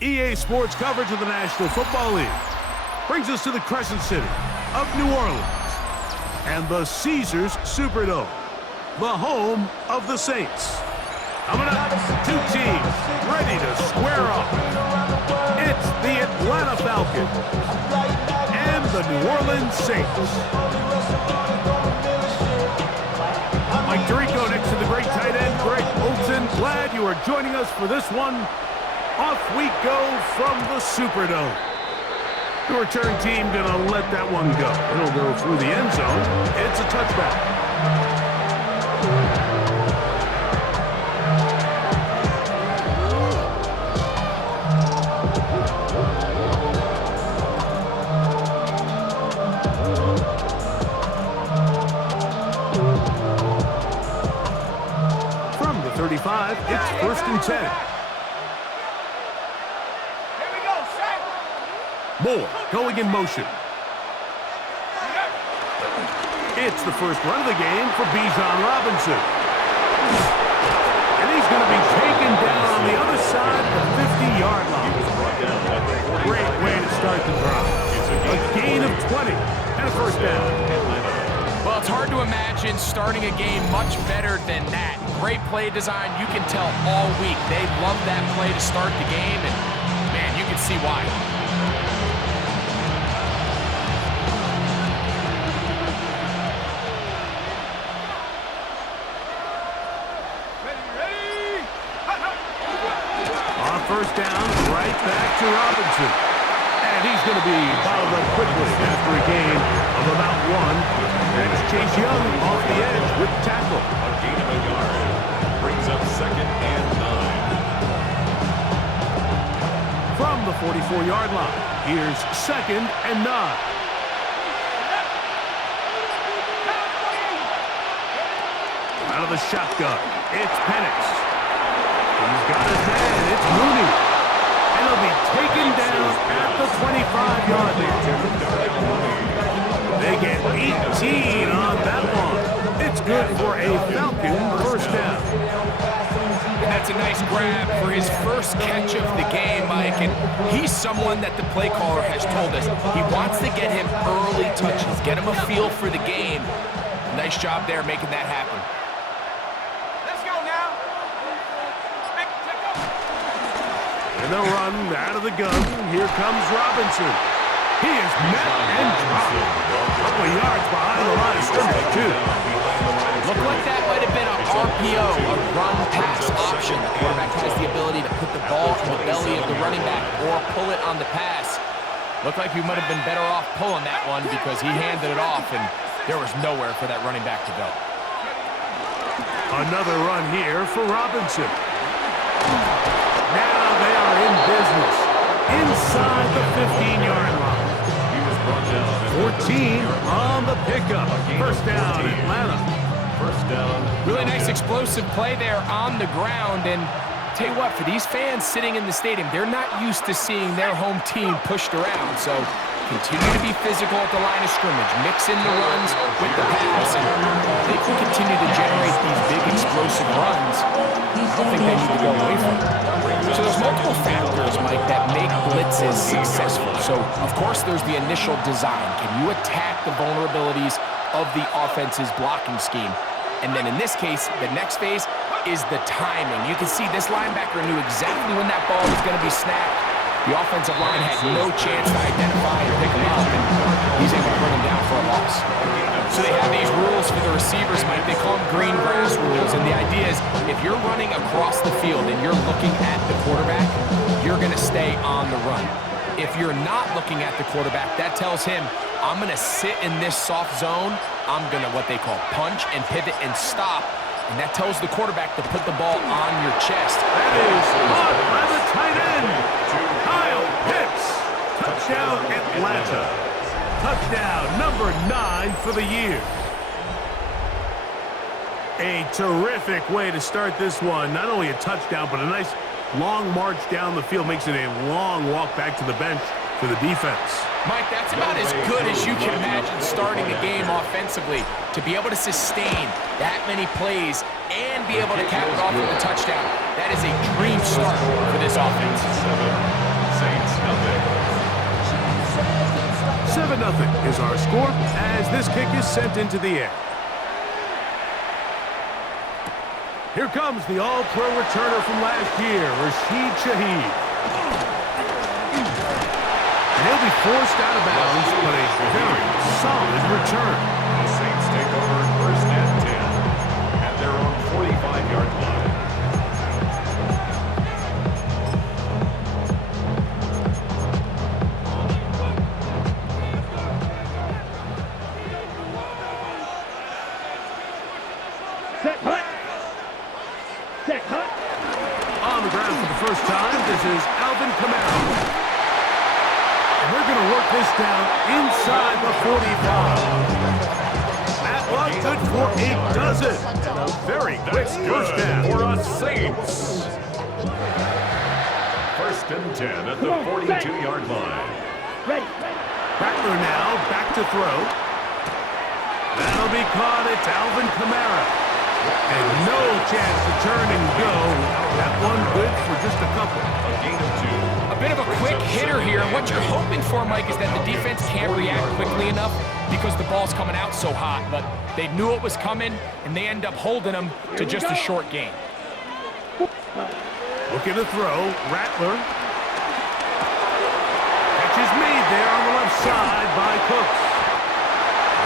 EA Sports coverage of the National Football League brings us to the Crescent City of New Orleans and the Caesars Superdome, the home of the Saints. Coming up, two teams ready to square off. It's the Atlanta Falcons and the New Orleans Saints. Mike Tirico next to the great tight end, Greg Olsen. Glad you are joining us for this one. Off we go from the Superdome. The return team gonna let that one go. It'll go through the end zone. It's a touchback. From the 35, it's 1st and 10. Moore going in motion. It's the first run of the game for Bijan Robinson. And he's going to be taken down on the other side of the 50-yard line. Great way to start the drive. A gain of 20 and a first down. Well, it's hard to imagine starting a game much better than that. Great play design. You can tell all week they love that play to start the game, and, man, you can see why. First down, right back to Robinson. And he's going to be fouled up quickly after a gain of about 1. And it's Chase Young off the edge with the tackle. A gain of a yard. Brings up 2nd and 9. From the 44-yard line, here's 2nd and 9. Out of the shotgun, it's Penix. He's got his man. It's Mooney. And he'll be taken down at the 25-yard line. They get 18 on that one. It's good for a Falcon first down. And that's a nice grab for his first catch of the game, Mike. And he's someone that the play caller has told us he wants to get him early touches, get him a feel for the game. Nice job there making that happen. And they'll run out of the gun. Here comes Robinson. He is met and dropped. A couple of yards behind the line of scrimmage, too. Looked like that might have been a RPO, a run-pass option. The quarterback has the ability to put the ball in the belly of the running back or pull it on the pass. Looked like he might have been better off pulling that one because he handed it off, and there was nowhere for that running back to go. Another run here for Robinson. Now they are in business inside the 15-yard line. 14 on the pickup. First down, Atlanta. First down. Really nice explosive play there on the ground. And tell you what, for these fans sitting in the stadium, they're not used to seeing their home team pushed around. So continue to be physical at the line of scrimmage. Mix in the runs with the pass. And they can continue to generate these big explosive runs. I don't think they need to go away from it. So there's multiple factors, Mike, that make blitzes successful. So, of course, there's the initial design. Can you attack the vulnerabilities of the offense's blocking scheme? And then in this case, the next phase is the timing. You can see this linebacker knew exactly when that ball was going to be snapped. The offensive line had no chance to identify and pick him up, and he's able to bring him down for a loss. So they have these rules for the receivers, Mike. They call them green grass rules, and the idea is if you're running across the field and you're looking at the quarterback, you're going to stay on the run. If you're not looking at the quarterback, that tells him, I'm going to sit in this soft zone. I'm going to what they call punch and pivot and stop, and that tells the quarterback to put the ball on your chest. That is caught by the tight end, Kyle Pitts. Touchdown, Atlanta. Touchdown number 9 for the year. A terrific way to start this one. Not only a touchdown, but a nice long march down the field. Makes it a long walk back to the bench for the defense. Mike, that's about as good as you can imagine starting a game offensively. To be able to sustain that many plays and be able to cap it off with a touchdown, that is a dream start for this offense. 7-0 is our score as this kick is sent into the air. Here comes the all-pro returner from last year, Rashid Shaheed. And he'll be forced out of bounds, but a very solid return. The Saints take over first and 10 at their own 45-yard line. Set hut. Set hut. On the ground for the first time, this is Alvin Kamara. And we're going to work this down inside the 45. That one good for a dozen. And a very quick first down. For us Saints. First and 10 at the 42-yard line. Ready. Rattler now back to throw. That'll be caught. It's Alvin Kamara. And no chance to turn and go. That one good for just a couple. A gain of 2. A bit of a quick hitter here, and what you're hoping for, Mike, is that the defense can't react quickly enough because the ball's coming out so hot, but they knew it was coming, and they end up holding them to just a short gain. Looking to throw, Rattler. Catch is made there on the left side by Cooks.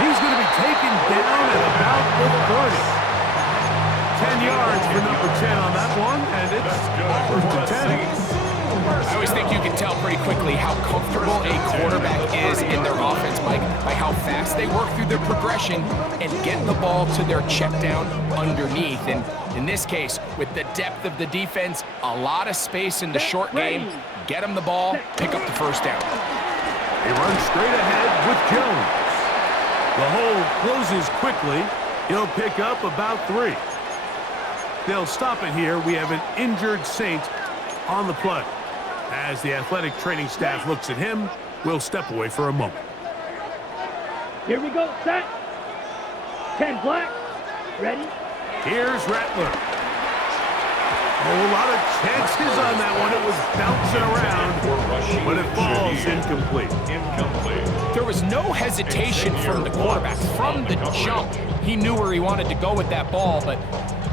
He's going to be taken down at about the 30. 10 yards for number 10 on that one, and it's first and 10. I always think you can tell pretty quickly how comfortable a quarterback is in their offense, Mike, by how fast they work through their progression and get the ball to their check down underneath. And in this case, with the depth of the defense, a lot of space in the short game, get them the ball, pick up the first down. They run straight ahead with Jones. The hole closes quickly. He'll pick up about 3. They'll stop it here. We have an injured Saint on the play. As the athletic training staff looks at him, we'll step away for a moment. Here we go. Set. 10 black. Ready. Here's Rattler. A lot of chances on that one. It was bouncing around, but it falls incomplete. There was no hesitation from the quarterback. From the jump, he knew where he wanted to go with that ball, but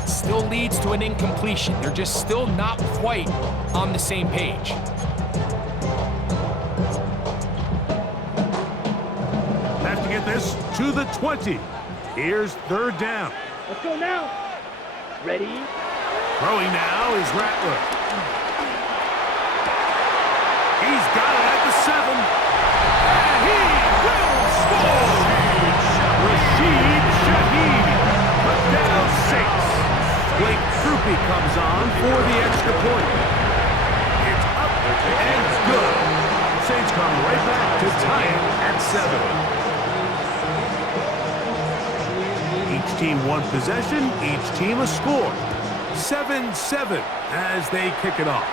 still leads to an incompletion. They're just still not quite on the same page. Have to get this to the 20. Here's third down. Let's go now. Ready. Throwing now is Rattler. He's got it at the 7. And he will score! Rashid Shaheed put down 6. Blake Krupe comes on for the extra point. It's up and good. Saints come right back to tie it at 7. Each team one possession, each team a score. 7-7 as they kick it off.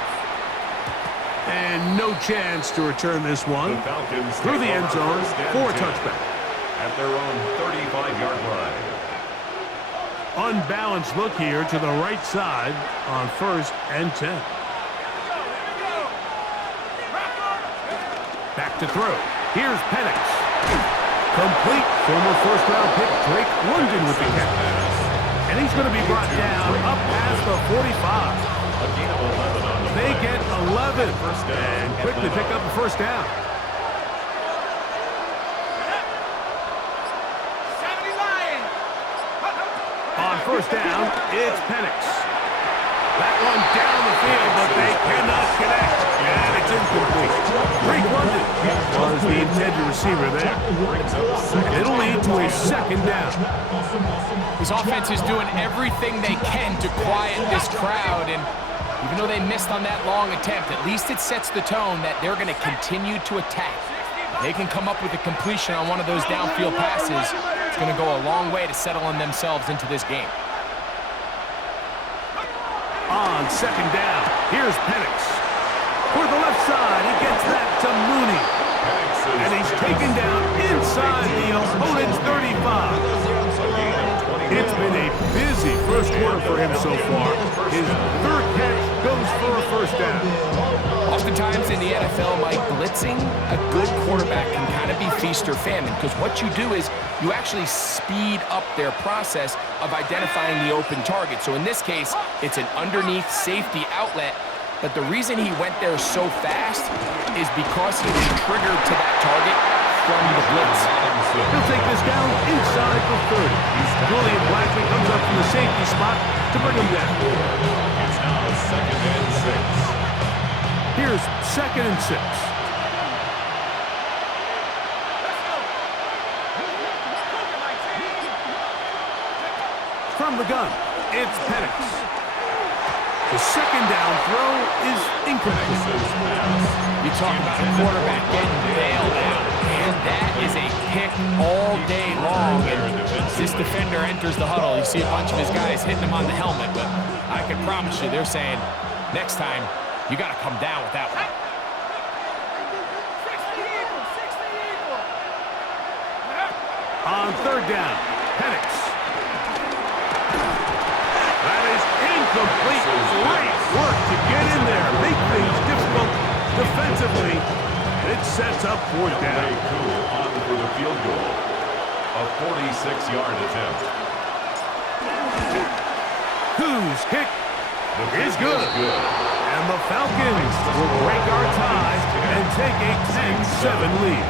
And no chance to return this one through the end zone for a touchback. At their own 35-yard line. Unbalanced look here to the right side on first and 10. Back to throw. Here's Penix. Complete. Former first-round pick Drake London with the catch. And he's going to be brought down up past the 45. They get 11 and quickly pick up the first down. On first down, it's Penix. That one down the field, but they cannot connect. And it's incomplete. Drake London was the intended receiver there. And it'll lead to a second down. This offense is doing everything they can to quiet this crowd, and even though they missed on that long attempt, at least it sets the tone that they're going to continue to attack. If they can come up with a completion on one of those downfield passes, it's going to go a long way to settling themselves into this game. On second down, here's Penix. For the left side, he gets that to Mooney. And he's taken down inside the opponent's 35. It's been a busy first quarter for him so far. His third catch goes for a first down. Oftentimes in the NFL, Mike, blitzing a good quarterback can kind of be feast or famine, because what you do is you actually speed up their process of identifying the open target. So in this case, it's an underneath safety outlet, but the reason he went there so fast is because he was triggered to that target from the blitz. He'll take this down inside the 30. Julian Blackman comes up from the safety spot to bring him down. It's now 2nd and 6. Here's 2nd and 6. From the gun, it's Penix. The second down throw is incomplete. You talk about a quarterback getting bailed out, and that is a pick all day long. And this defender enters the huddle. You see a bunch of his guys hitting him on the helmet, but I can promise you they're saying, next time, you got to come down with that one. On 3rd down, Penix. That is incomplete. Great work to get in there. Make things difficult defensively. It sets up 4th down. On for the field goal. A 46-yard attempt. Whose kick is good. And the Falcons will break our tie and take a 10-7 lead.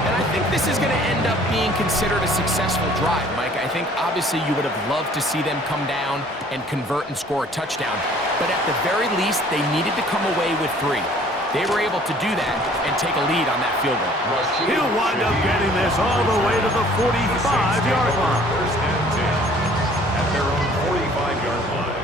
And I think this is going to end up being considered a successful drive, Mike. I think obviously you would have loved to see them come down and convert and score a touchdown. But at the very least, they needed to come away with 3. They were able to do that and take a lead on that field goal. He'll wind up getting this all the way to the 45-yard line. 1st and 10 at their own 45-yard line.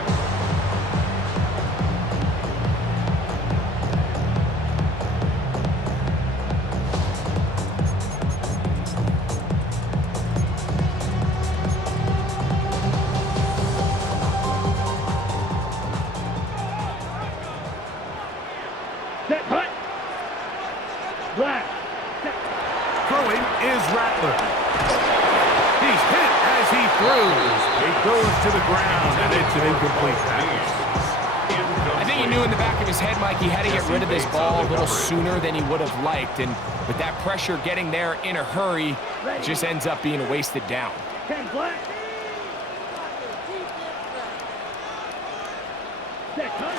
Set, hut. Black. Set. Throwing is Rattler. He's hit as he throws. It goes to the ground, and it's an incomplete pass. I think he knew in the back of his head, Mike, he had to get rid of this ball a little sooner than he would have liked. And with that pressure getting there in a hurry, it just ends up being a wasted down. 10 black. Set, hut.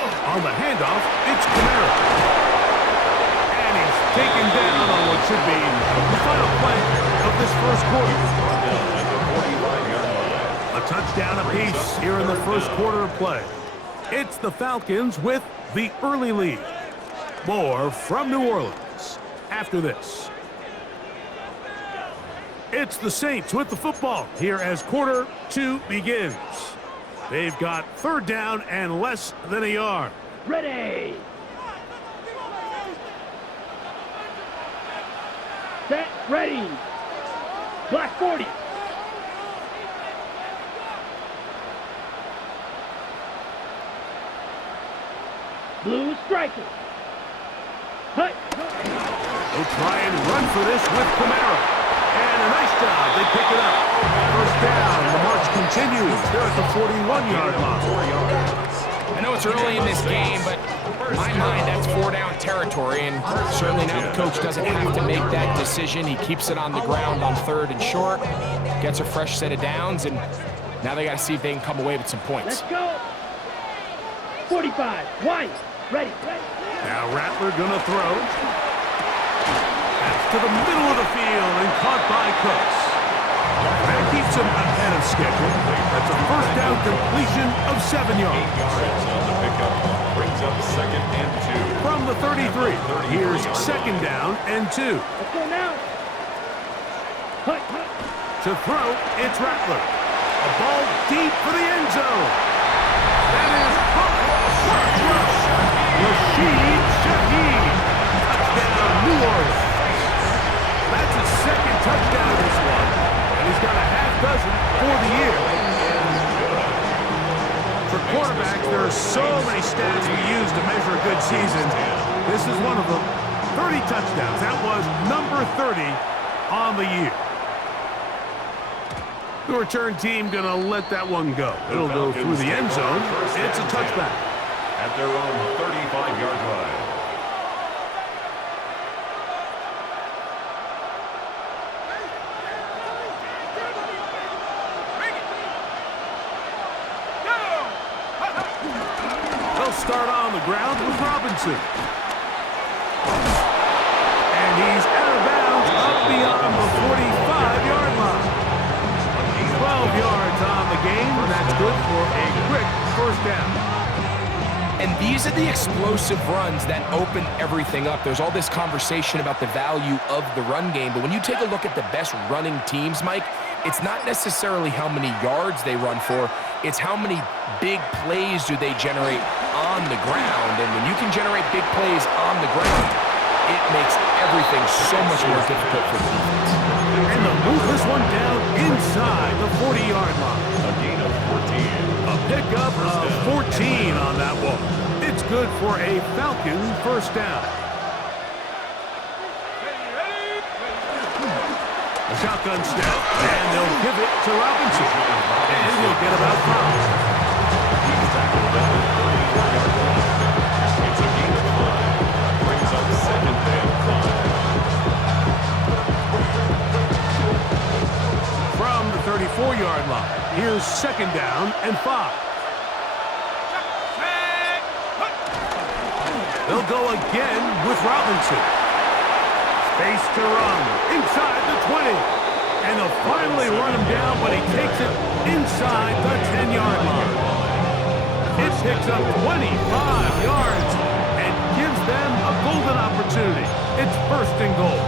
On the handoff, it's Camara. And he's taken down on what should be the final play of this first quarter. A touchdown apiece here in the first quarter of play. It's the Falcons with the early lead. More from New Orleans after this. It's the Saints with the football here as quarter 2 begins. They've got 3rd down and less than a yard. Ready. Set, ready. Black 40. Blue striker. Hut. They'll try and run for this with Camara. And a nice job. They pick it up. 1st down. The march continues. They're at the 41-yard line. I know it's early in this game, but in my mind, that's 4-down territory, and certainly now the coach doesn't have to make that decision. He keeps it on the ground on 3rd and short, gets a fresh set of downs, and now they got to see if they can come away with some points. Let's go. 45. White. Ready. Now Rattler gonna throw. That's to the middle of the field and caught by Cooks. That keeps him ahead of schedule. That's a 1st down completion of 7 yards. 8 yards on the pickup. Brings up 2nd and 2. From the 33, here's 2nd down and 2. Let's go now. Hut. To throw, it's Rattler. A ball deep for the end zone. That is caught. Rashid Shaheed. Touchdown, New Orleans. That's his 2nd touchdown this one. And he's got a half dozen for the year. For quarterbacks, there are so many stats we use to measure a good season. This is one of them. 30 touchdowns. That was number 30 on the year. The return team going to let that one go. It'll go through the end zone. It's a touchback. At their own 35-yard line. They'll start on the ground with Robinson. And he's out of bounds up beyond the 45-yard line. 12 yards on the game, and that's good for a quick first down. And these are the explosive runs that open everything up. There's all this conversation about the value of the run game, but when you take a look at the best running teams, Mike, it's not necessarily how many yards they run for, it's how many big plays do they generate on the ground. And when you can generate big plays on the ground, it makes everything so much more difficult for the defense. And they'll move this one down inside the 40-yard line. A gain of 14. A pickup of 14 on that one. It's good for a Falcon first down. A shotgun snap, and they'll give it to Robinson. And he'll get about 5. He's tackled at the 34-yard line. It's a gain of 5. Brings up second and 5. From the 34-yard line, here's second down and 5. They'll go again with Robinson. Space to run inside the 20. And they'll finally run him down, but he takes it inside the 10-yard line. It picks up 25 yards and gives them a golden opportunity. It's first and goal.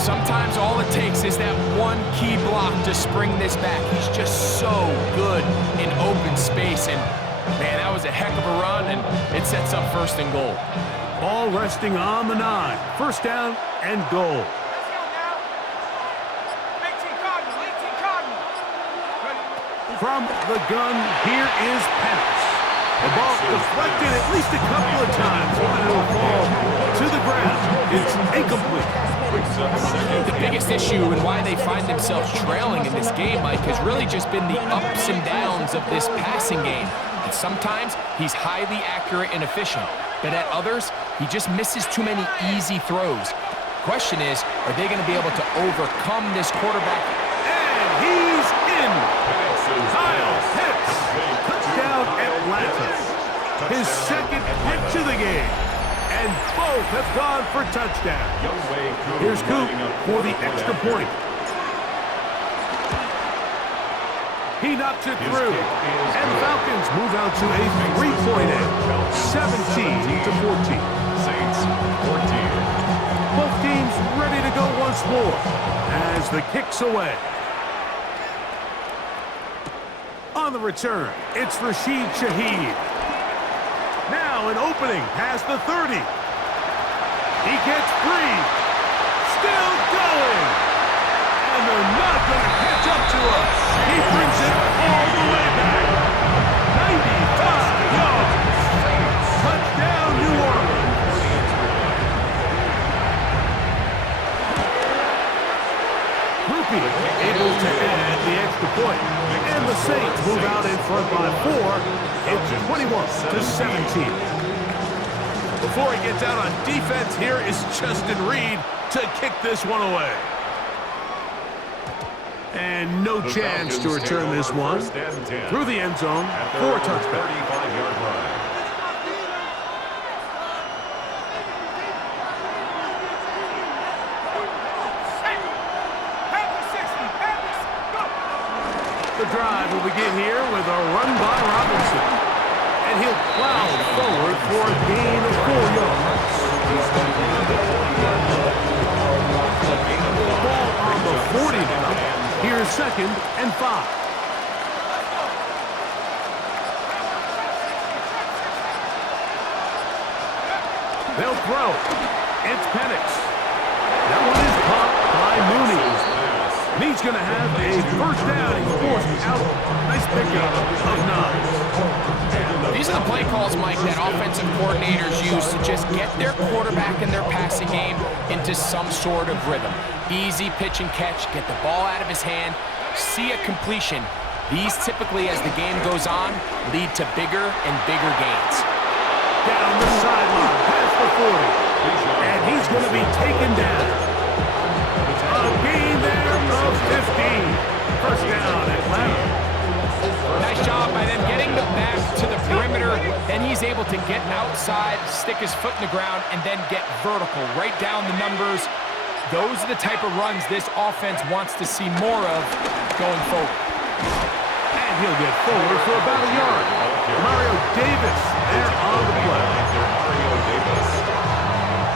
Sometimes all it takes is that one key block to spring this back. He's just so good in open space, and man, that was a heck of a run, and it sets up first and goal. Ball resting on the 9. First down and goal. From the gun, here is Penix. The ball deflected at least a couple of times, but it'll fall to the ground. It's incomplete. The biggest issue and why they find themselves trailing in this game, Mike, has really just been the ups and downs of this passing game. And sometimes he's highly accurate and efficient, but at others, he just misses too many easy throws. Question is, are they going to be able to overcome this quarterback? And he's in. Kyle Pitts. Touchdown Atlanta. His second hit of the game. And both have gone for touchdown. Here's Coop for the extra point. He knocks it through. And the Falcons move out to a 3-point edge. 17-14. Saints 14. Both teams ready to go once more as the kick's away. On the return, it's Rashid Shaheed. Now an opening past the 30. He gets free. Still going. And they're not going to catch up to us. He brings it all the way back. 95 yards. Touchdown, New Orleans. Groupie able to add the extra point. And the Saints move out in front by 4. It's 21-17. Before he gets out on defense, here is Justin Reed to kick this one away. And no chance to return this one through the end zone for a touchback. 35-yard line. The drive will begin here with a run by Robinson. And he'll plow forward for a gain of 4 yards. Ball on the 40 now. Here's second and 5. They'll throw. It's Penix. That one is caught by Mooney. And he's going to have a first down. He's forced out. Nice pickup of 9. These are the play calls, Mike, that offensive coordinators use to just get their quarterback and their passing game into some sort of rhythm. Easy pitch and catch, get the ball out of his hand, see a completion. These typically, as the game goes on, lead to bigger and bigger gains. Down the sideline, past the 40. And he's going to be taken down. A gain there of 15. First down, Atlanta. Nice job by them getting the back to the perimeter. Then he's able to get outside, stick his foot in the ground, and then get vertical, right down the numbers. Those are the type of runs this offense wants to see more of going forward. And he'll get forward for about a yard. Mario Davis there on the play. Mario Davis.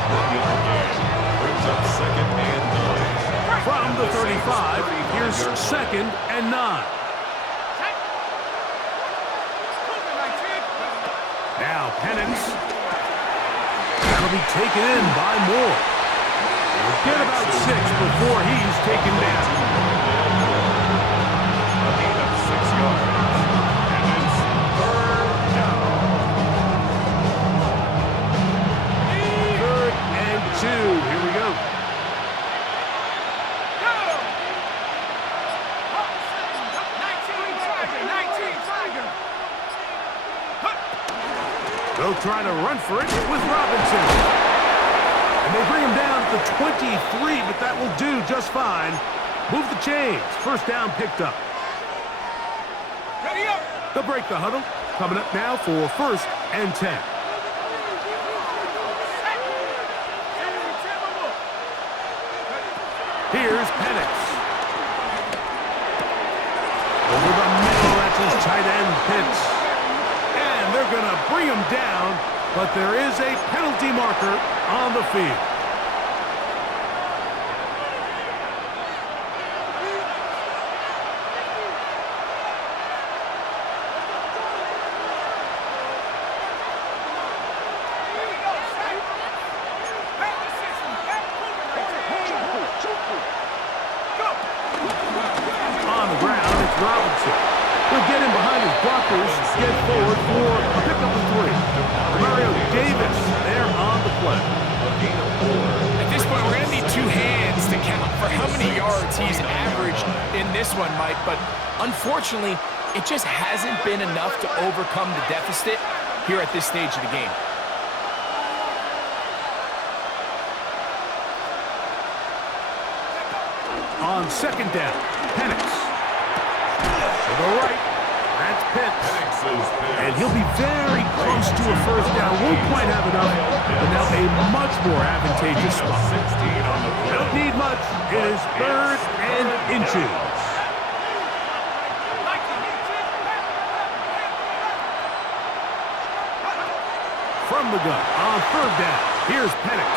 1 yard gain. Brings up 2nd and 9. From the 35, here's 2nd and 9. Now Penix. That'll be taken in by Moore. He'll get about 6 before he's taken down. A gain of 6 yards. And it's 3rd down. 3rd and 2. Here we go. They'll try to run for it with Robinson. And they bring him down at the 23, but that will do just fine. Move the chains. First down picked up. They'll break the huddle. Coming up now for 1st and 10. Here's Penix. Over the middle, that's his tight end Pitts. And they're going to bring him down, but there is a penalty marker on the field. On the ground, it's Robinson. He'll get in behind his blockers, get forward for a pickup of 3. Mario Davis there on the play. At this point, we're going to need 2 hands to count for how many yards he's averaged in this one, Mike. But unfortunately, it just hasn't been enough to overcome the deficit here at this stage of the game. On 2nd down, Penix. To the right, that's Pitts. And he'll be very close to a first down. Won't quite have enough, but now a much more advantageous spot. Don't need much. It is 3rd and inches. From the gun on 3rd down, here's Penix.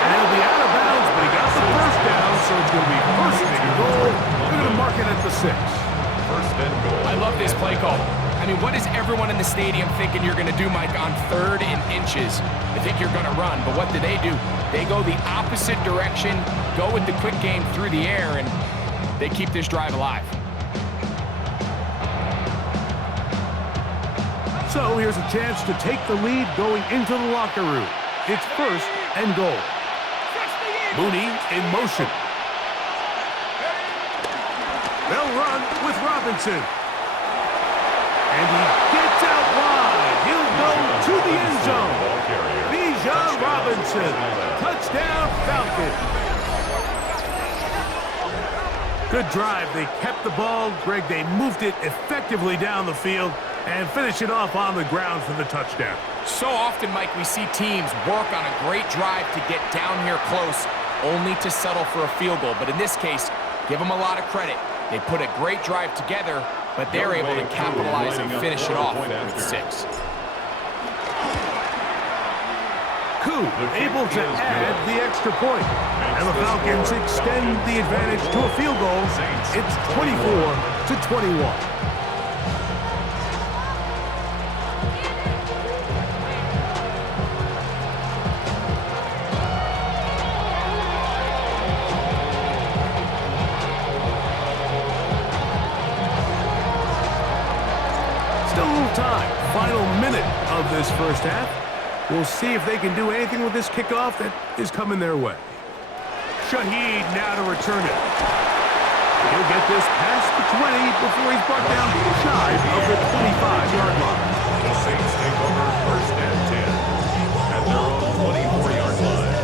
And he'll be out of bounds, but he got the first down, so it's going to be 1st and goal. They're going to mark it at the 6. 1st and goal. I love this play call. I mean, what is everyone in the stadium thinking you're going to do, Mike, on 3rd and inches? They think you're going to run, but what do? They go the opposite direction, go with the quick game through the air, and they keep this drive alive. So here's a chance to take the lead going into the locker room. It's 1st and goal. Mooney in motion. They'll run with Robinson. And he gets out wide. He'll go to the end zone. Bijan Robinson. Touchdown, Falcons. Good drive. They kept the ball. Greg, they moved it effectively down the field and finish it off on the ground for the touchdown. So often, Mike, we see teams work on a great drive to get down here close, only to settle for a field goal. But in this case, give them a lot of credit. They put a great drive together, but they're able to capitalize and finish it off with 6. Koo able to add the extra point. And the Falcons extend the advantage to a field goal. It's 24-21. time, final minute of this first half. We'll see if they can do anything with this kickoff that is coming their way. Shaheed now to return it. He'll get this past the 20 before he's brought down shy of the 25-yard line. The Saints take over first and 10 at their own 24-yard line.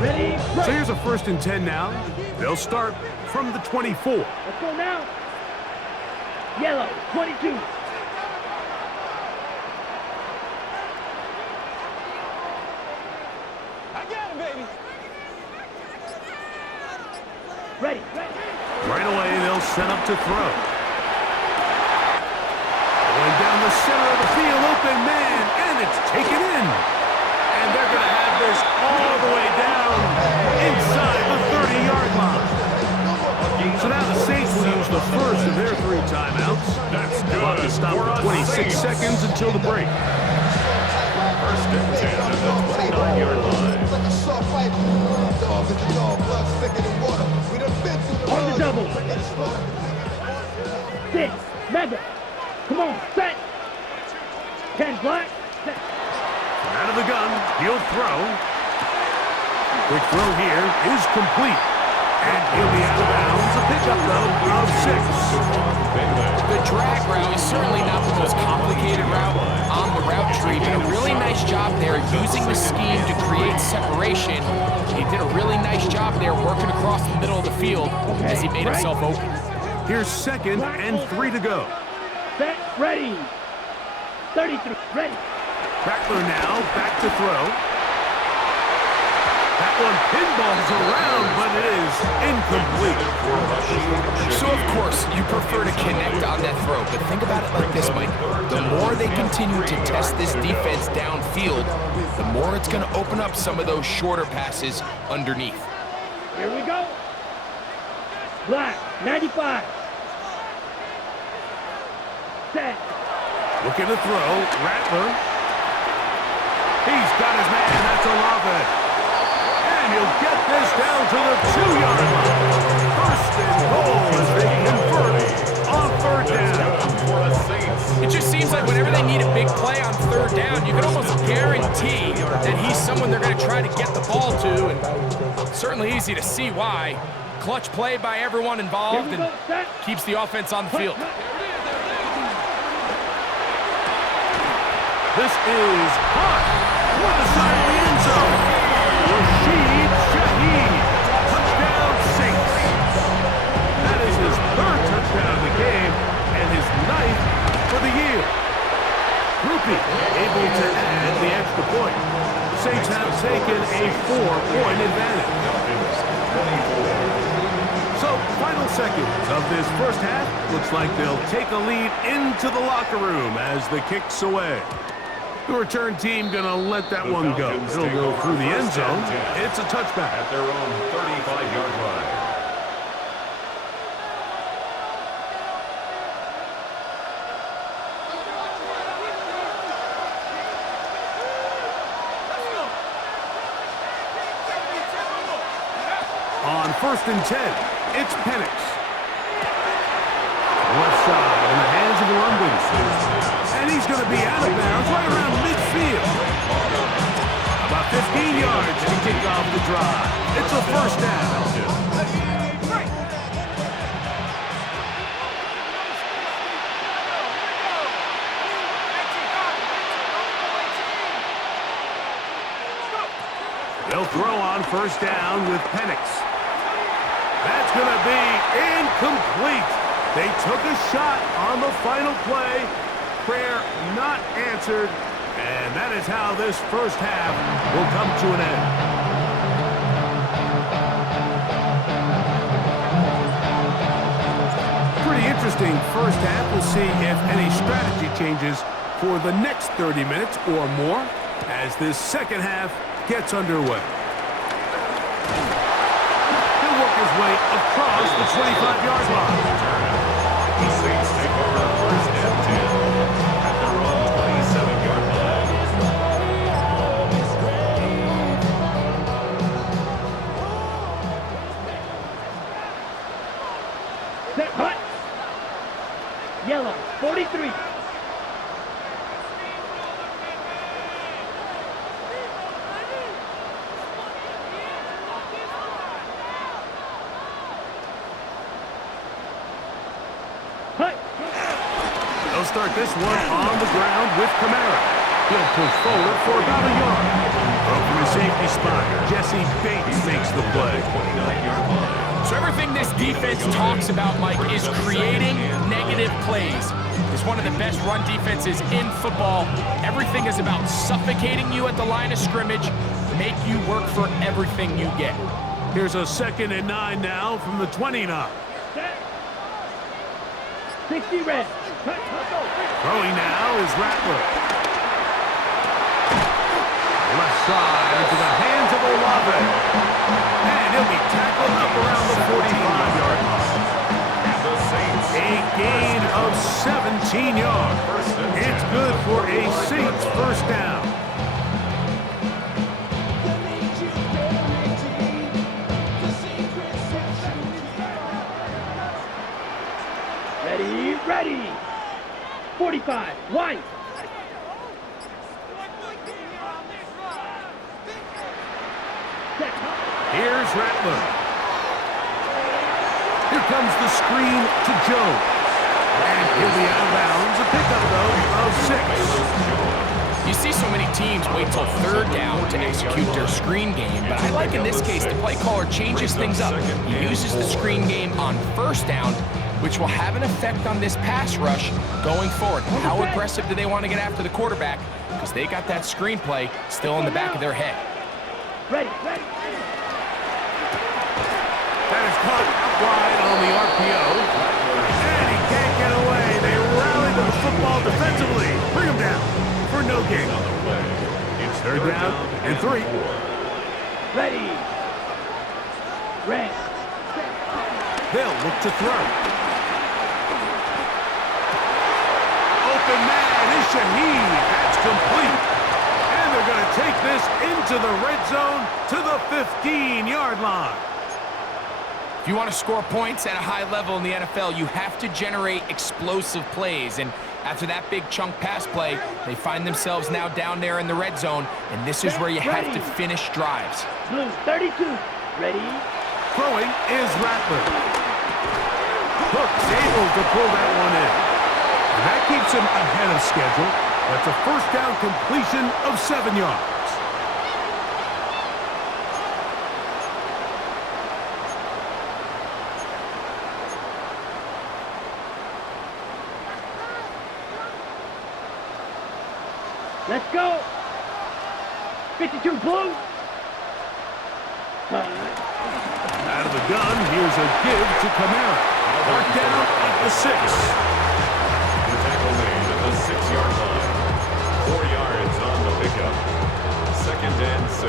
Ready? So here's a 1st and 10 now. They'll start from the 24. Let's go now. Yellow, 22. I got him, baby. Ready. Right away, they'll set up to throw. Going down the center of the field, open man, and it's taken in. And they're going to have this all the way down inside the 30-yard line. So now the Saints will use the first of their 3 timeouts. That's Clock good is stopped for for a 26 Saints. seconds until the break. First and 10 at the 29-yard line. On the double. 6. Mega. Come on. Set. 10 black. Set. Out of the gun, he'll throw. Quick throw here is complete. And he'll be out of bounds. A pickup, though, of 6. The drag route is certainly not the most complicated route on the route tree, but a really nice job there using the scheme to create separation. He did a really nice job there working across the middle of the field as he made himself open. Here's 2nd and 3 to go. Set. Ready. 33. Ready. Rattler now back to throw. That one pinballs around, but it is incomplete. So, of course, you prefer to connect on that throw, but think about it like this, Mike. The more they continue to test this defense downfield, the more it's going to open up some of those shorter passes underneath. Here we go. Black. 95. Set. Looking to throw. Rattler. He's got his man. That's Olave. And he'll get this down to the 2-yard line. First and goal as they convert on 3rd down. It just seems like whenever they need a big play on 3rd down, you can almost guarantee that he's someone they're going to try to get the ball to, and certainly easy to see why. Clutch play by everyone involved and keeps the offense on the field. This is hot for the side of the end zone. Rashid Shaheed, touchdown Saints. That is his 3rd touchdown of the game and his 9th for the year. Rupi able to add the extra point. Saints have taken a 4-point advantage. So, final seconds of this first half. Looks like they'll take a lead into the locker room as the kick's away. The return team gonna let that one go. It'll go through the end zone. It's a touchback. At their own 35-yard line. On 1st and 10, it's Penix. Left side in the hands of London. And he's going to be out of bounds right around midfield. About 15 yards to kick off the drive. It's a 1st down. They'll throw on 1st down with Penix. That's going to be incomplete. They took a shot on the final play. Prayer not answered. And that is how this first half will come to an end. Pretty interesting first half. We'll see if any strategy changes for the next 30 minutes or more as this second half gets underway. He'll work his way across the 25-yard line. The Saints take over first and 10 at their own 27-yard line. start this one on the ground with Kamara. He'll push forward for about a yard. From the safety spot, Jesse Bates makes the play. 29-yard line. So everything this defense talks about, Mike, is creating negative plays. It's one of the best run defenses in football. Everything is about suffocating you at the line of scrimmage, make you work for everything you get. Here's a 2nd and 9 now from the 29. 60 red. Throwing now is Rattler. Left side into the hands of Olave. And he'll be tackled up around the 45-yard line. The Saints. A gain of 17 yards. It's good for a Saints first down. Ready. 45. White. Here's Rattler. Here comes the screen to Jones. And he'll be out of bounds. A pickup, though, of 6. You see so many teams wait till 3rd down to execute their screen game, but I like in this case the play caller changes things up. He uses the screen game on 1st down, which will have an effect on this pass rush going forward. How aggressive do they want to get after the quarterback? Because they got that screenplay still in the back of their head. Ready. That is caught up wide on the RPO. And he can't get away. They rally to the football defensively. Bring him down for no gain. On the play. It's 3rd down and 3. Ready. Red. They'll look to throw. Open man is Shaheed. That's complete. And they're going to take this into the red zone to the 15-yard line. If you want to score points at a high level in the NFL, you have to generate explosive plays. And after that big chunk pass play, they find themselves now down there in the red zone. And this is where you have to finish drives. Blue 32. Ready. Throwing is Rattler. Hook's able to pull that one in. And that keeps him ahead of schedule. That's a 1st down completion of 7 yards. Let's go. 52 blue. Out of the gun, here's a give to Kamara. Marked down at the 6. The tackle made at the 6-yard line. 4 yards on the pickup. 2nd and 6.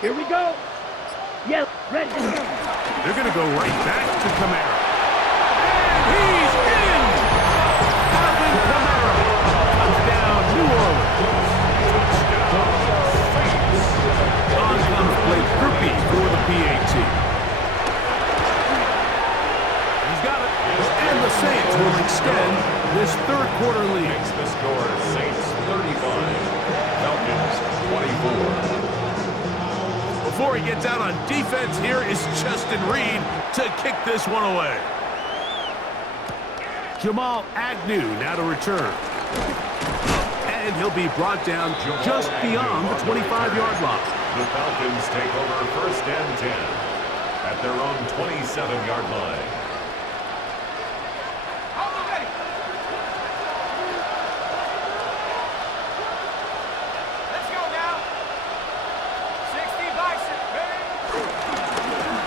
Here we go. Yes, ready. They're going to go right back to Kamara. And he's in! Alvin Kamara. Touchdown, New Orleans. On comes Blake Grupe for the PAT. He's got it. And the Saints will extend this 3rd quarter lead. Makes the score Saints 35. Falcons 24. Before he gets out on defense, here is Justin Reed to kick this one away. Jamal Agnew now to return. And he'll be brought down just beyond the 25-yard line. The Falcons take over 1st and 10 at their own 27-yard line.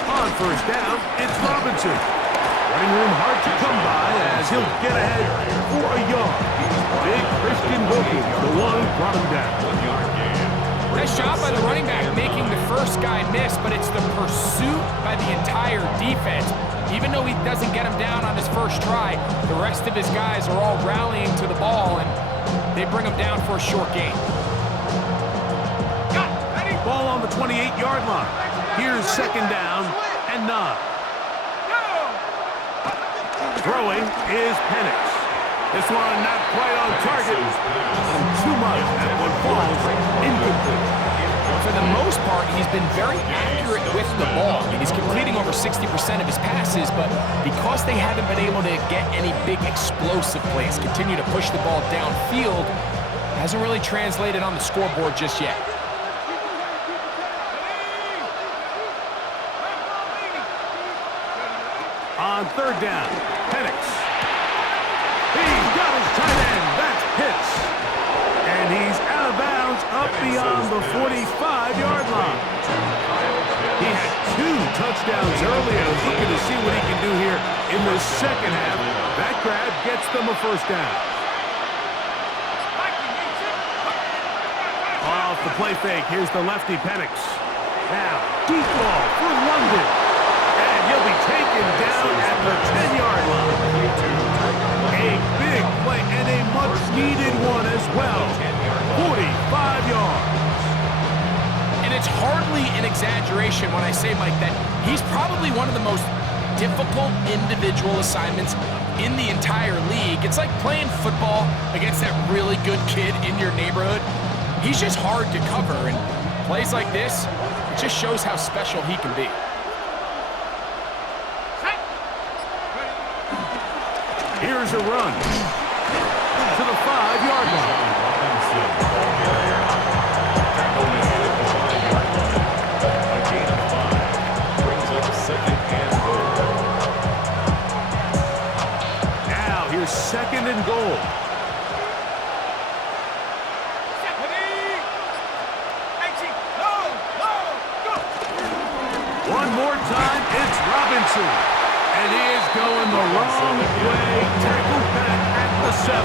On 1st down, it's Robinson. Running room hard to come by as he'll get ahead for a yard. Big Christian Wilkins, the one who brought him down. 1-yard gain. Nice job by the running back making the first guy miss, but it's the pursuit by the entire defense. Even though he doesn't get him down on his first try, the rest of his guys are all rallying to the ball, and they bring him down for a short gain. Ball on the 28-yard line. Here's 2nd down and 9. Throwing is Penix. This one not quite on target. Too much. That one falls incomplete. For the most part, he's been very accurate with the ball. I mean, he's completing over 60% of his passes, but because they haven't been able to get any big explosive plays, continue to push the ball downfield, hasn't really translated on the scoreboard just yet. On third down, Penix. He's got his tight end. That's Pitts. And he's out of bounds up beyond the 45-yard line. He had 2 touchdowns earlier. Looking to see what he can do here in the second half. That grab gets them a first down. Off the play fake, here's the lefty Penix. Now, deep ball for London. And he'll be taken down at the 10-yard line. A big play and a much-needed one as well. 45 yards. And it's hardly an exaggeration when I say, Mike, that he's probably one of the most difficult individual assignments in the entire league. It's like playing football against that really good kid in your neighborhood. He's just hard to cover, and plays like this, it just shows how special he can be. Here's a run to the 5-yard line. Tackle made at the 5-yard line. A gain of 5 brings up second and goal. Now here's second and goal. One more time, it's Robinson. And he is going the wrong way. Tackled back at the 7.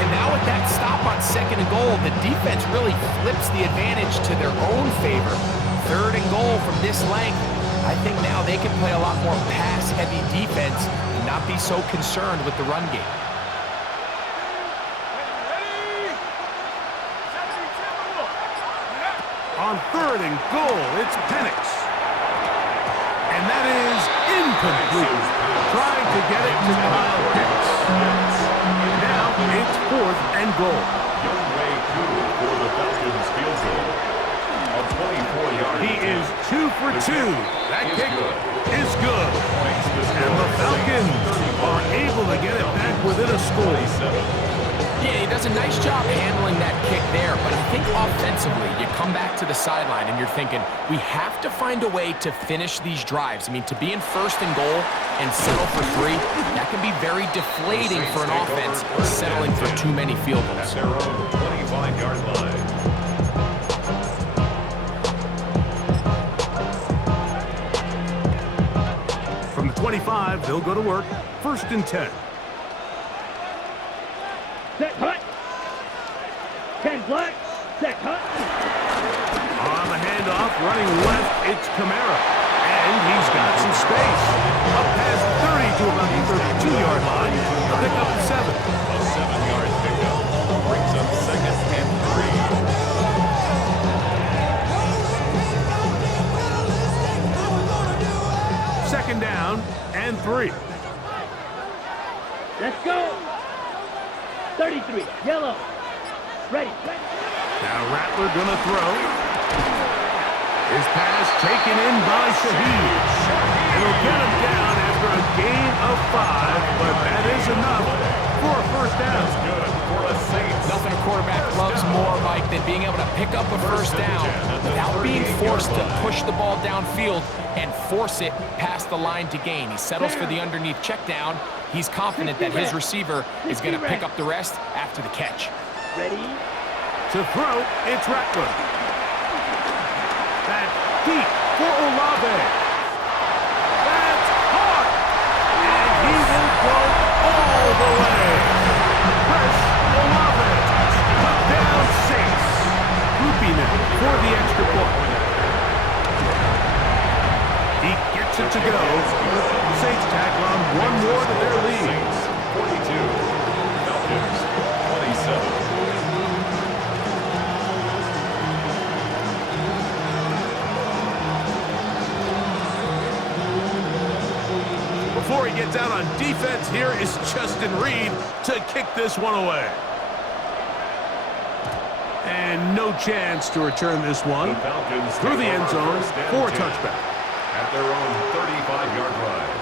And now with that stop on second and goal, the defense really flips the advantage to their own favor. Third and goal from this length. I think now they can play a lot more pass-heavy defense and not be so concerned with the run game. On third and goal, it's Penix. And that is incomplete. Trying to get it to Kyle Pitts. Now it's fourth and goal. Young Ray Koo for the Falcons field goal. A 24-yard. He is 2 for 2. That kick is good. And the Falcons are able to get it back within a score. Yeah, he does a nice job handling that kick there, but I think offensively, you come back to the sideline and you're thinking, we have to find a way to finish these drives. I mean, to be in first and goal and settle for 3, that can be very deflating for an offense settling for too many field goals. At their own 25-yard line. From the 25, they'll go to work. First and 10. Set, hut. 10 black. Set, hut. On the handoff, running left, it's Kamara. And he's got some space. Up past 30 to about the 32-yard line. They'll pick up the 7. A 7-yard pickup brings up second and 3. Second down and 3. Let's go. 33. Yellow. Ready. Now Rattler gonna throw. His pass taken in by Shaheed. It'll get him down after a gain of 5, but that is enough for a first down. Good for the Saints. Nothing a quarterback loves more, Mike, than being able to pick up a first down without being forced to push the ball downfield and force it past the line to gain. He settles for the underneath check down. He's confident that his receiver is going to pick up the rest after the catch. Ready. To throw, it's Rattler. That's deep for Olave. That's hard. And he will go all the way. Chris Olave. Put down 6. Loopy now for the extra point. He gets it to go. Saints tack on one more to their lead. 42. Falcons 27. Before he gets stands out on defense here is Justin Reed to kick this one away. And no chance to return this one through the end zone for a touchback. At their own 35-yard line.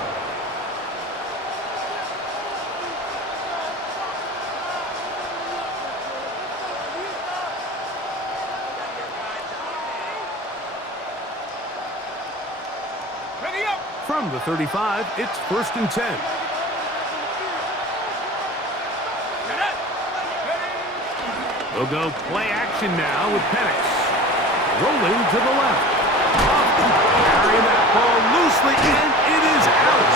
From the 35, it's 1st and 10. We'll go play action now with Penix. Rolling to the left. Carrying that ball loosely, and it is out.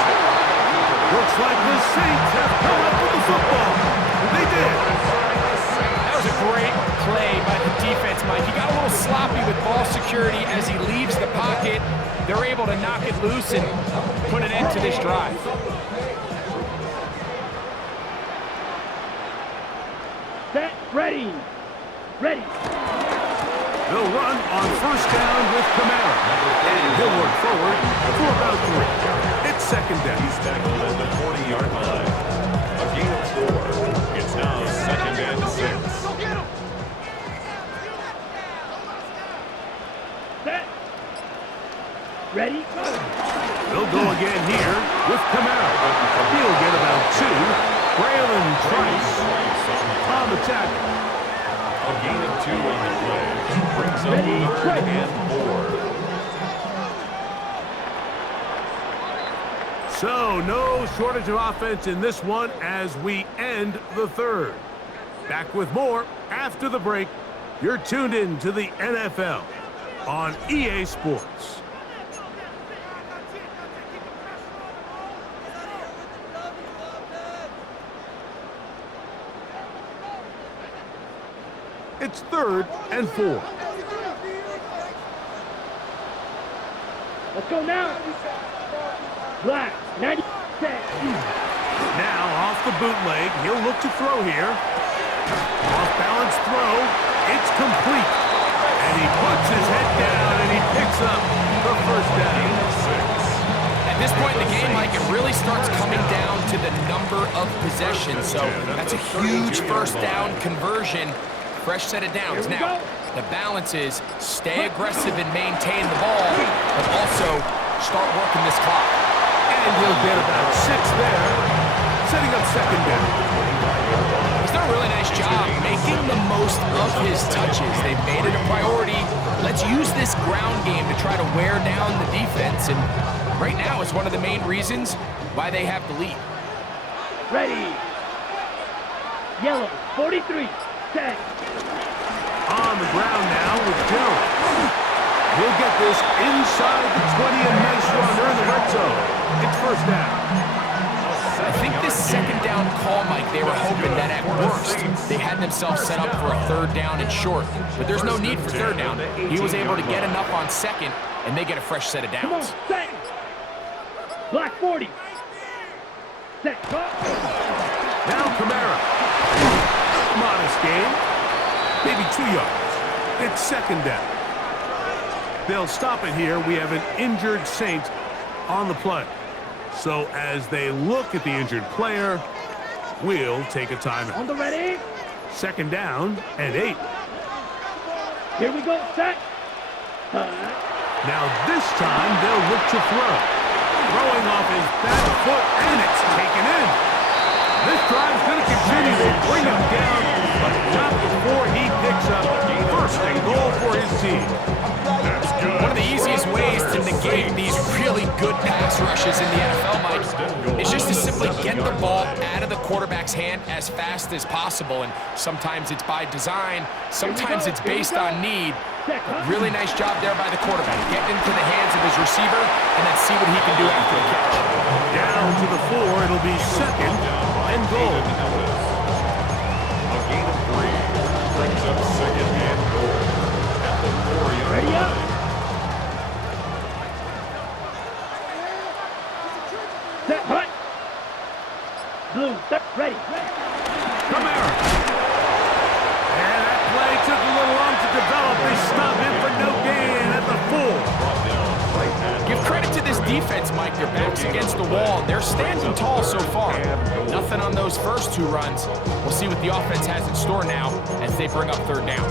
Looks like the Saints have come up with the football. They did. That was a great play by the defense, Mike. He got a little sloppy with ball security as he leaves the pocket. They're able to knock it loose and put an end to this drive. Set. Ready. Ready. They'll run on 1st down with Kamara. And he'll work forward for about 3. It's 2nd down. He's tackled at the 40-yard line. A gain of 4. It's now 2nd and 6. Set. Ready. They'll go again here with Kamara. He'll get about 2. Braylon Trice on the tackle. A gain of 2 on the play. Brings up 3rd and 4. So, no shortage of offense in this one as we end the 3rd. Back with more after the break. You're tuned in to the NFL on EA Sports. It's 3rd and 4. Let's go now. Black. 90. Set. Now off the bootleg, he'll look to throw here. Off balance throw, it's complete. And he puts his head down and he picks up the 1st down. At this point in the game, Mike, it really starts coming down to the number of possessions. So that's a huge 1st down conversion. Fresh set of downs. Now, the balance is stay aggressive and maintain the ball, but also start working this clock. And he'll get about 6 there, setting up 2nd down. He's done a really nice job making the most of his touches. They've made it a priority. Let's use this ground game to try to wear down the defense, and right now it's one of the main reasons why they have the lead. Ready. Yellow. 43. Set. On the ground now with Jones. He'll get this inside the 20, a nice run. They're in the red zone. It's 1st down. I think this 2nd down call, Mike, they were hoping that at worst they had themselves set up for a 3rd down and short. But there's no need for 3rd down. He was able to get enough on 2nd, and they get a fresh set of Come on. downs. Set. Black 40. Set. Go. Now Kamara. Modest gain. Maybe 2 yards. It's 2nd down. They'll stop it here. We have an injured Saint on the play. So as they look at the injured player, we'll take a timeout. On the ready. 2nd down and 8. Here we go. Set. Now this time they'll look to throw. Throwing off his back foot, and it's taken in. This drive's going to continue. They bring him down, but not before he picks up 1st and goal for his team. That's good. One of the easiest ways to negate these really good pass rushes in the NFL, Mike, is just to simply get the ball out of the quarterback's hand as fast as possible. And sometimes it's by design, sometimes it's based on need. Really nice job there by the quarterback. Get into the hands of his receiver and then see what he can do after the catch. Down to the 4, it'll be 2nd and goal. A gain of 3 brings up 2nd and goal at the 4-yard Ready up. line. Set. Hut. Blue. Set. Ready. Kamara. And that play took a little long to develop. They stop him for no gain at the 4. Give credit to this defense, Mike. Their back's against the wall. They're they're standing tall so far. Nothing on those first two runs. We'll see what the offense has in store now as they bring up third down.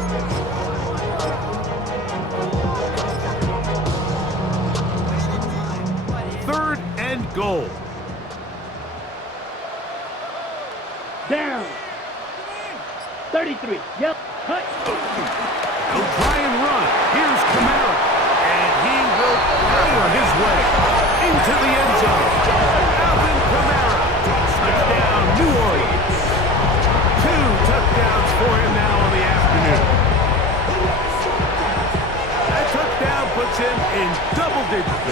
Third and goal. Down. 33. Yep. Cut. They'll try and run. Here's Kamara. And he will power his way into the end zone. Alvin Kamara. Touchdown, New Orleans. 2 touchdowns for him now on the afternoon. That touchdown puts him in double digits.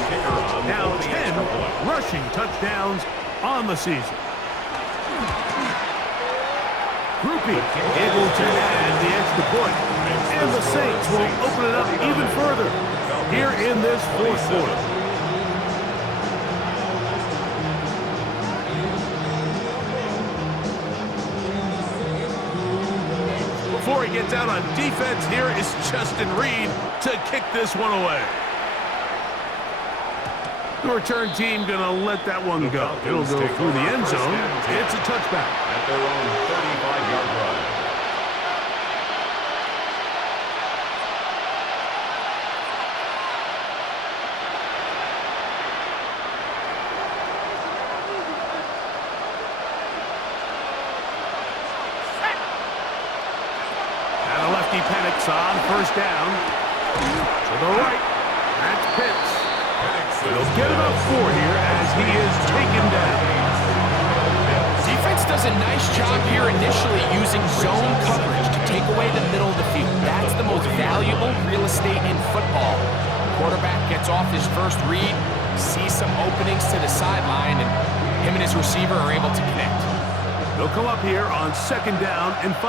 Now 10 rushing touchdowns on the season. Groupie able to add the extra point. And the Saints will open it up even further here in this fourth quarter. Before he gets out on defense, here is Justin Reed to kick this one away. The return team going to let that one go. It'll go through the end zone. It's a touchback. At their own 35-yard line. And a lefty Penix on first down. To the right. That's Pitts. They'll get him up 4 here as he is taken down. Defense does a nice job here initially using zone coverage to take away the middle of the field. That's the most valuable real estate in football. Quarterback gets off his first read, sees some openings to the sideline, and him and his receiver are able to connect. They'll come up here on second down and 5.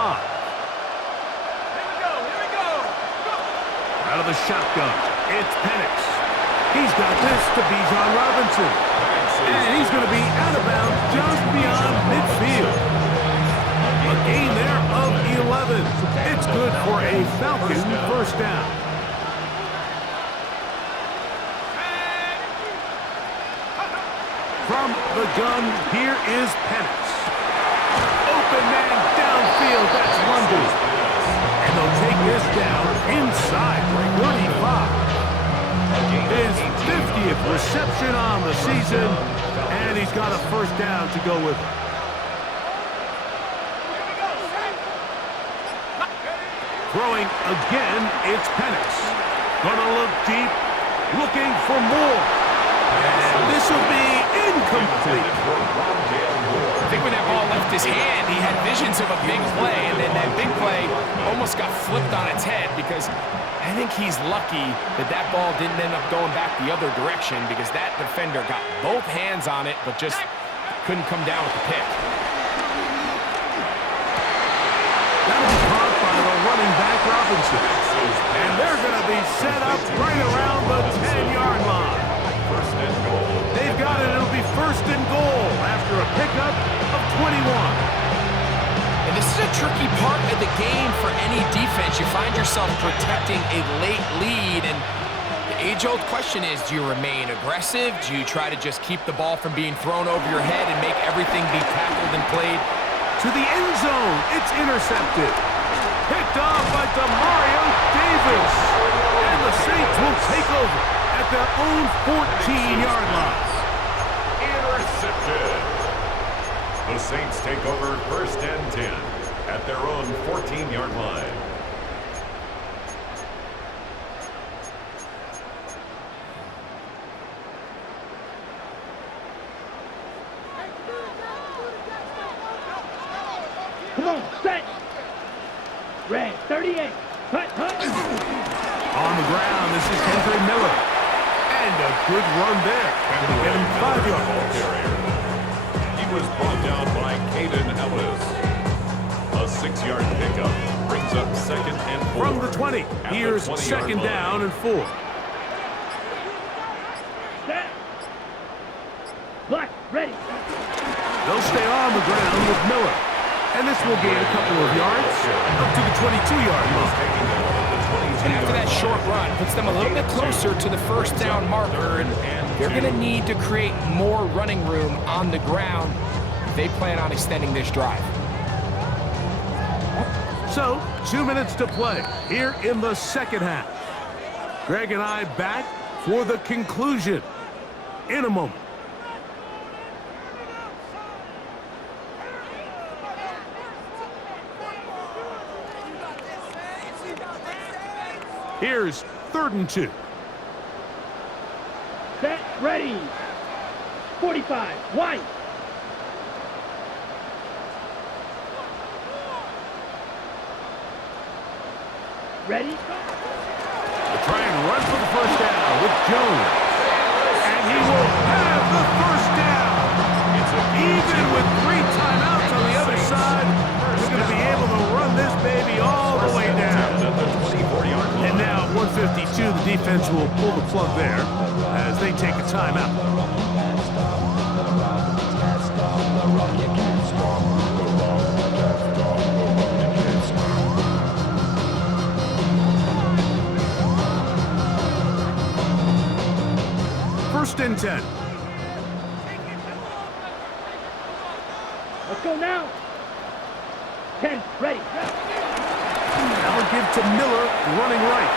Here we go. Out of the shotgun, it's Penix. He's got this to Bijan Robinson. And he's going to be out of bounds just beyond midfield. A gain there of 11. It's good for a Falcon first down. From the gun, here is Penix. Open man downfield, that's London. And they'll take this down inside 35. His 50th reception on the season, and he's got a first down to go with it. Throwing again, it's Penix. Gonna look deep, looking for more. And this will be incomplete. I think when that ball left his hand, he had visions of a big play, and then that big play almost got flipped on its head because I think he's lucky that that ball didn't end up going back the other direction because that defender got both hands on it but just couldn't come down with the pick. That'll be caught by the running back Robinson. And they're going to be set up right around the 10-yard line. First and goal. They've got it. It'll be first and goal after a pickup of 21. And this is a tricky part of the game for any defense. You find yourself protecting a late lead, and the age-old question is, do you remain aggressive? Do you try to just keep the ball from being thrown over your head and make everything be tackled and played? To the end zone, it's intercepted. Picked off by Demario Davis. And the Saints will take over at their own 14-yard line. Intercepted. The Saints take over first and 10 at their own 14-yard line. Come on, set. Red, 38. Cut. On the ground, this is Henry Miller. And a good run there. Gonna get him 5 yards. He was brought down by Caden Ellis. A 6-yard pickup brings up second and 4. From the 20, here's second down and 4. Set. Black, ready. They'll stay on the ground with Miller. And this will gain a couple of yards up to the 22-yard line. Taking them at the And after that short run, puts them a little bit closer to the first down marker, and they're going to need to create more running room on the ground if they plan on extending this drive. So, 2 minutes to play here in the second half. Greg and I back for the conclusion in a moment. Here's 3rd and 2. Set, ready. 45, white. Ready? They try and run for the first down with Jones. And he will have the first down. Even with 3 timeouts on the other side, they're going to be able to run this baby all the way down. And now at 152, the defense will pull the plug there as they take a timeout. First and 10. Let's go now. 10, ready. Now we'll give to Miller running right.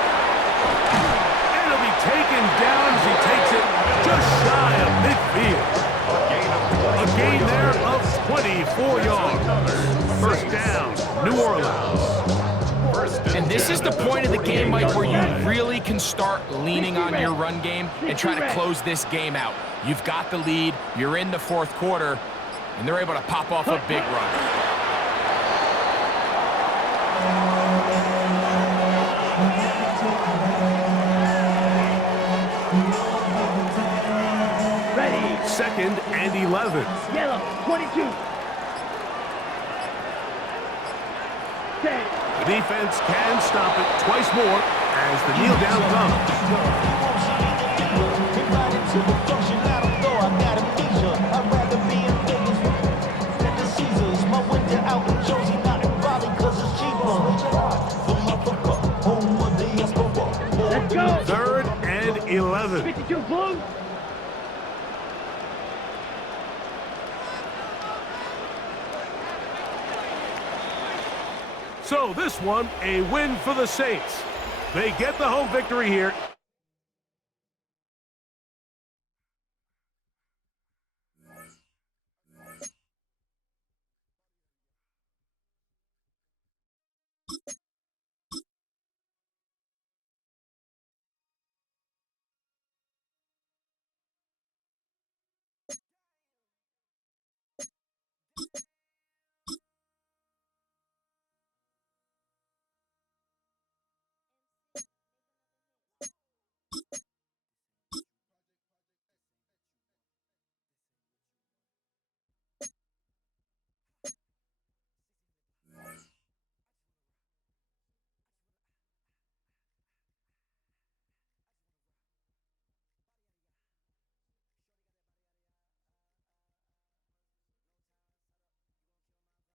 And it'll be taken down as he takes it just shy of midfield. A gain there of 24 yards. First down, New Orleans. And this is the point of the game, Mike, where you really can start leaning on your run game and try to close this game out. You've got the lead, you're in the 4th quarter, and they're able to pop off a big run. Ready. 2nd and 11. Yellow, 22. Set. The defense can stop it twice more as the kneel down comes. Let's go. 3rd and 11. 52 blue. So this one, a win for the Saints. They get the home victory here.